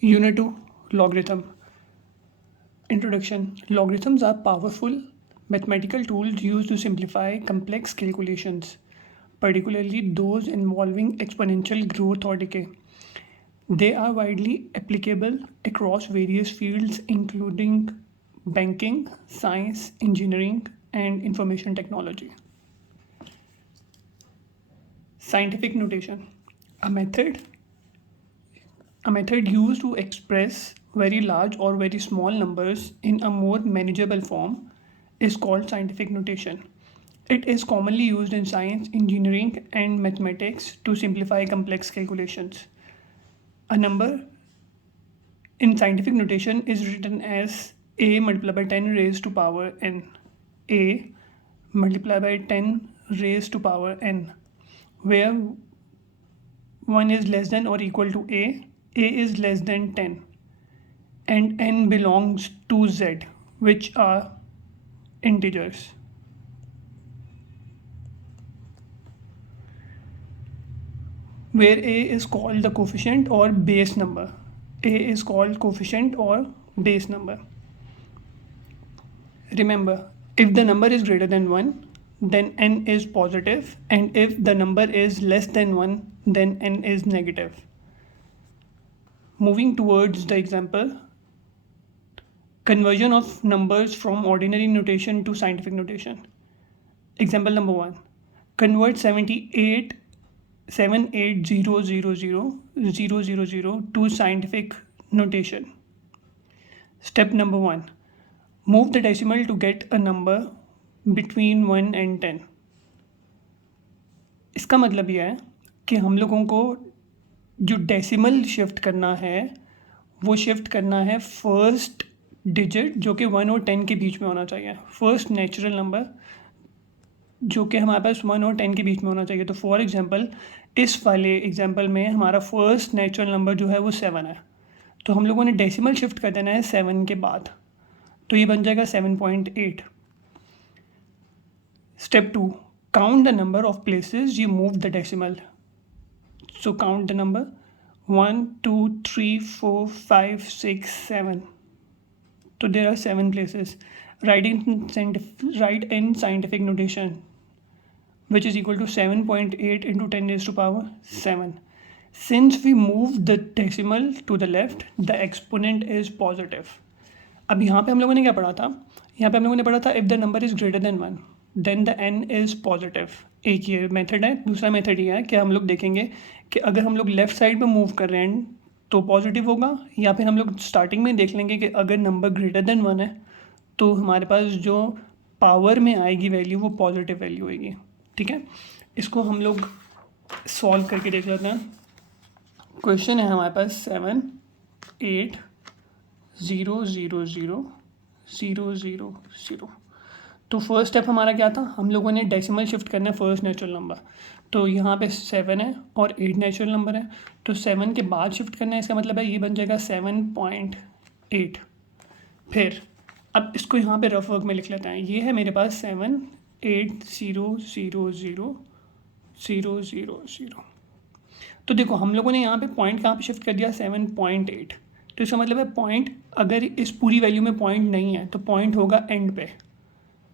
Unit 2, Logarithm. Introduction. Logarithms are powerful mathematical tools used to simplify complex calculations, particularly those involving exponential growth or decay. They are widely applicable across various fields, including banking, science, engineering, and information technology. Scientific notation. A method A method used to express very large or very small numbers in a more manageable form is called scientific notation. It is commonly used in science, engineering, and mathematics to simplify complex calculations. A number in scientific notation is written as a multiplied by 10 raised to power n. A multiplied by 10 raised to power n, where 1 is less than or equal to a is less than 10, and n belongs to z, which are integers. Where a is called the coefficient or base number. A is called coefficient or base number. Remember, if the number is greater than 1, then n is positive, and if the number is less than 1, then n is negative. Moving towards the example, conversion of numbers from ordinary notation to scientific notation. Example number 1. Convert 78000 to scientific notation. Step number 1. Move the decimal to get a number between 1 and 10. इसका मतलब यह है कि हम लोगों को जो decimal shift करना है वो शिफ्ट करना है फर्स्ट डिजिट जो कि 1 और 10 के बीच में होना चाहिए, फर्स्ट नेचुरल नंबर जो कि हमारे पास 1 और 10 के बीच में होना चाहिए. तो फॉर एग्जांपल इस वाले एग्जांपल में हमारा फर्स्ट नेचुरल नंबर जो है वो 7 है, तो हम लोगों ने डेसिमल शिफ्ट कर देना है 7 के बाद, तो ये बन जाएगा 7.8. Step 2. Count the number of places you move the decimal. So count the number 1 2 3 4 5 6 7. So there are 7 places. Write in scientific notation, which is equal to 7.8 into 10 raised to power 7. Since we move the decimal to the left, the exponent is positive. अब यहाँ पे हम लोगों ने क्या पढ़ा था? यहाँ पे हम लोगों ने पढ़ा था if the number is greater than 1, then the n is positive. एक ये मेथड है. दूसरा मेथड ये है कि हम लोग देखेंगे कि अगर हम लोग लेफ़्ट साइड पे मूव कर रहे हैं तो पॉजिटिव होगा, या फिर हम लोग स्टार्टिंग में देख लेंगे कि अगर नंबर ग्रेटर देन 1 है तो हमारे पास जो पावर में आएगी वैल्यू वो पॉजिटिव वैल्यू होगी. ठीक है, इसको हम लोग सॉल्व करके देख लेते हैं. क्वेश्चन है हमारे पास 7 8 0 0 0 0 0 0. तो फर्स्ट स्टेप हमारा क्या था? हम लोगों ने डेसिमल शिफ्ट करना है फर्स्ट नेचुरल नंबर. तो यहाँ पे 7 है और 8 नेचुरल नंबर है, तो 7 के बाद शिफ्ट करना है. इसका मतलब है ये बन जाएगा 7.8. फिर अब इसको यहाँ पे रफ वर्क में लिख लेते हैं. ये है मेरे पास 7 8 0 0 0 0 0 0. तो देखो हम लोगों ने यहाँ पे पॉइंट कहाँ पे शिफ्ट कर दिया? 7.8. तो इसका मतलब है पॉइंट अगर इस पूरी वैल्यू में पॉइंट नहीं है तो पॉइंट होगा एंड पे,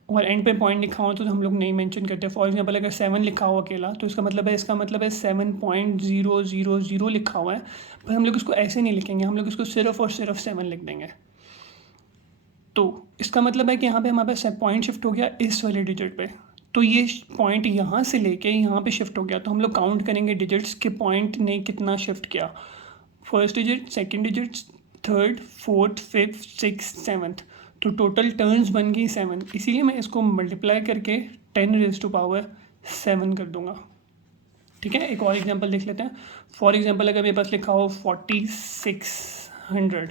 और एंड पे पॉइंट लिखा हो तो हम लोग नहीं मेंशन करते. फॉर एग्जांपल अगर 7 लिखा हो अकेला तो इसका मतलब है 7.000 लिखा हुआ है, पर हम लोग इसको ऐसे नहीं लिखेंगे, हम लोग इसको सिर्फ और सिर्फ 7 लिख देंगे. तो इसका मतलब है कि यहाँ पे हमारे पास पॉइंट शिफ्ट हो गया इस वाले डिजिट पे. तो ये पॉइंट यहाँ से लेके यहाँ पे शिफ्ट हो गया, तो हम लोग काउंट करेंगे डिजिट्स के पॉइंट ने कितना शिफ्ट किया. First digit, second digit, third, fourth, fifth, six, seventh. तो टोटल टर्न्स बन गई 7. इसीलिए मैं इसको मल्टीप्लाई करके 10 रेज़ टू पावर 7 कर दूंगा. ठीक है, एक और एग्जांपल देख लेते हैं. फॉर एग्जांपल अगर मेरे पास लिखा हो 4600,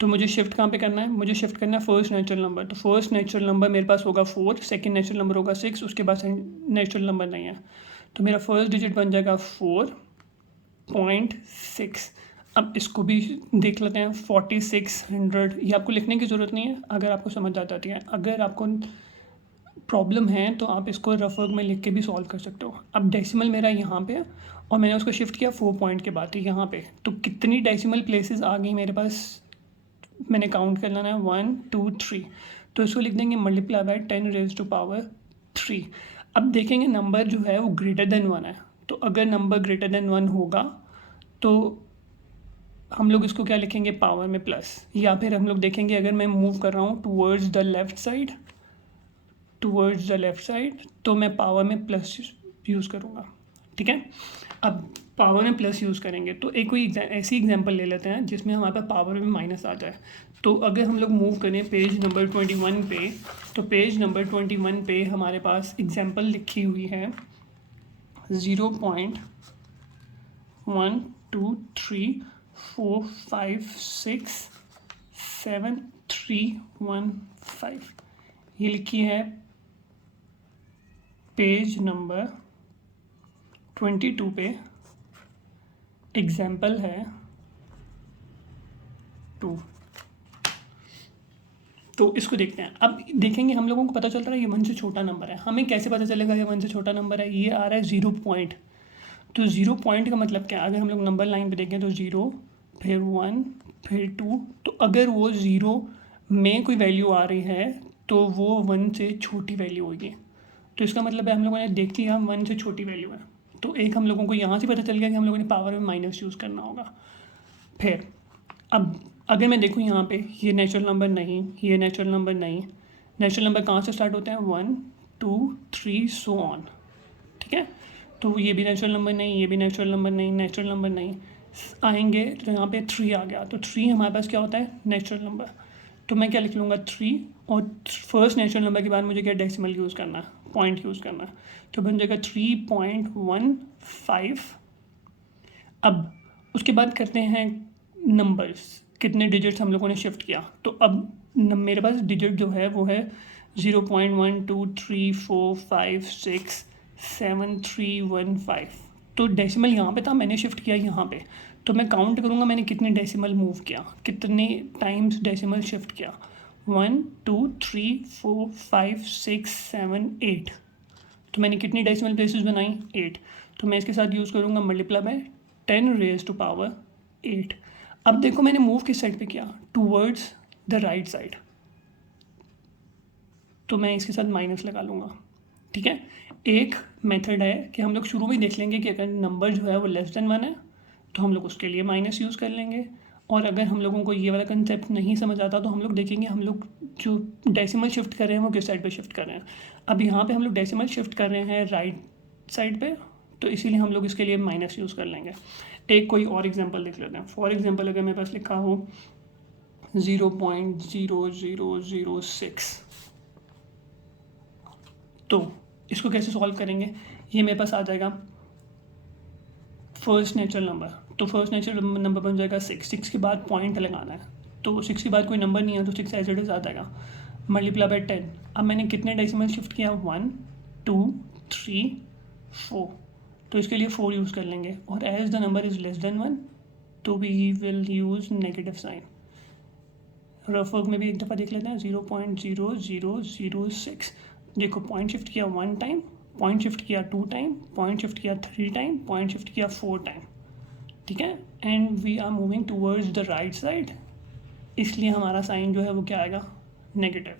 तो मुझे शिफ्ट कहाँ पे करना है? मुझे शिफ्ट करना है फर्स्ट नेचुरल नंबर. तो फर्स्ट नेचुरल नंबर मेरे पास होगा 4, सेकेंड नेचुरल नंबर होगा 6, उसके बाद नेचुरल नंबर नहीं है, तो मेरा फर्स्ट डिजिट बन जाएगा 4.6. अब इसको भी देख लेते हैं. 4600 ये आपको लिखने की ज़रूरत नहीं है अगर आपको समझ आ जाती है. अगर आपको प्रॉब्लम है तो आप इसको रफ वर्क में लिख के भी सॉल्व कर सकते हो। अब डेसिमल मेरा यहाँ पे है और मैंने उसको शिफ्ट किया 4 पॉइंट के बाद, तो यहाँ पे तो कितनी डेसिमल प्लेसेस आ गई मेरे पास, मैंने काउंट कर लेना है 1 2 3, तो इसको लिख देंगे मल्टीप्लाई बाय 10⁻³ अब देखेंगे नंबर जो है वो ग्रेटर देन 1 है, तो अगर नंबर ग्रेटर देन 1 होगा तो हम लोग इसको क्या लिखेंगे, पावर में प्लस, या फिर हम लोग देखेंगे अगर मैं मूव कर रहा हूँ टूवर्ड्स द लेफ़्ट साइड तो मैं पावर में प्लस यूज़ करूँगा। ठीक है, अब पावर में प्लस यूज़ करेंगे तो एक कोई ऐसी एग्जांपल ले लेते हैं जिसमें हमारे पास पावर में माइनस आ जाए। तो अगर हम लोग मूव करें पेज नंबर 21 पे, तो पेज नंबर 21 पे हमारे पास एग्जांपल लिखी हुई है 0.1234567 ये लिखी है पेज नंबर 22 पे, एग्जाम्पल है 2। तो इसको देखते हैं। अब देखेंगे हम लोगों को पता चलता है ये 1 से छोटा नंबर है। हमें कैसे पता चलेगा ये 1 से छोटा नंबर है, ये आ रहा है 0 पॉइंट, तो 0 पॉइंट का मतलब क्या है, अगर हम लोग नंबर लाइन पे देखें तो 0 फिर 1 फिर 2, तो अगर वो 0 में कोई वैल्यू आ रही है तो वो 1 से छोटी वैल्यू होगी। तो इसका मतलब है हम लोगों ने देख लिया 1 से छोटी वैल्यू है, तो एक हम लोगों को यहाँ से पता चल गया कि हम लोगों ने पावर में माइनस यूज़ करना होगा। फिर अब अगर मैं देखूँ यहाँ पे ये नेचुरल नंबर नहीं, ये नेचुरल नंबर नहीं, नेचुरल नंबर कहाँ से स्टार्ट होते हैं 1 2 3 सो ऑन। ठीक है, तो ये भी नेचुरल नंबर नहीं, ये भी नेचुरल नंबर नहीं, नेचुरल नंबर नहीं आएंगे, तो यहाँ पे 3 आ गया, तो 3 हमारे पास क्या होता है नेचुरल नंबर। तो मैं क्या लिख लूँगा 3, और फर्स्ट नेचुरल नंबर के बाद मुझे क्या डेसिमल यूज़ करना है, पॉइंट यूज़ करना है, तो बन जाएगा 3.15। अब उसके बाद करते हैं नंबर्स, कितने डिजिट्स हम लोगों ने शिफ्ट किया। तो अब मेरे पास डिजिट जो है वो है 0.1234567 तो डेसिमल यहाँ पे था, मैंने शिफ्ट किया यहाँ पे, तो मैं काउंट करूँगा मैंने कितने डेसिमल मूव किया, कितने टाइम्स डेसिमल शिफ्ट किया, 1 2 3 4 5 6 7 8, तो मैंने कितनी डेसिमल प्लेसेस बनाई 8, तो मैं इसके साथ यूज़ करूँगा मल्टीप्लाई बाय 10⁻⁸। अब देखो मैंने मूव किस साइड पे किया, टूवर्ड्स द राइट साइड, तो मैं इसके साथ माइनस लगा लूँगा। ठीक है, एक मेथड है कि हम लोग शुरू में देख लेंगे कि अगर नंबर जो है वो लेस देन 1 है तो हम लोग उसके लिए माइनस यूज़ कर लेंगे, और अगर हम लोगों को ये वाला कंसेप्ट नहीं समझ आता तो हम लोग देखेंगे हम लोग जो डेसिमल शिफ्ट कर रहे हैं वो किस साइड पे शिफ्ट कर रहे हैं। अब यहाँ पे हम लोग डेसिमल शिफ्ट कर रहे हैं राइट साइड पे, तो इसीलिए हम लोग इसके लिए माइनस यूज़ कर लेंगे। एक कोई और एग्जांपल देख लेते हैं। फॉर एग्जांपल अगर मेरे पास लिखा हो 0.0006, तो इसको कैसे सॉल्व करेंगे, ये मेरे पास आ जाएगा फर्स्ट नेचुरल नंबर, तो फर्स्ट नेचुरल नंबर बन जाएगा 6 के बाद पॉइंट लगाना है, तो 6 के बाद कोई नंबर नहीं है तो 6 एज इट इज आ जाएगा, मल्टीप्लाई बाय 10। अब मैंने कितने डेसिमल शिफ्ट किया 1 2 3 4, तो इसके लिए 4 यूज़ कर लेंगे, और as the number is less than 1 तो we will use negative sign. Rough work में भी एक दफ़ा देख लेते हैं 0.0006, देखो पॉइंट शिफ्ट किया 1 टाइम, पॉइंट शिफ्ट किया 2 टाइम, पॉइंट शिफ्ट किया 3 टाइम, पॉइंट शिफ्ट किया 4 टाइम। ठीक है, and we are moving towards the right side, इसलिए हमारा साइन जो है वो क्या आएगा नेगेटिव।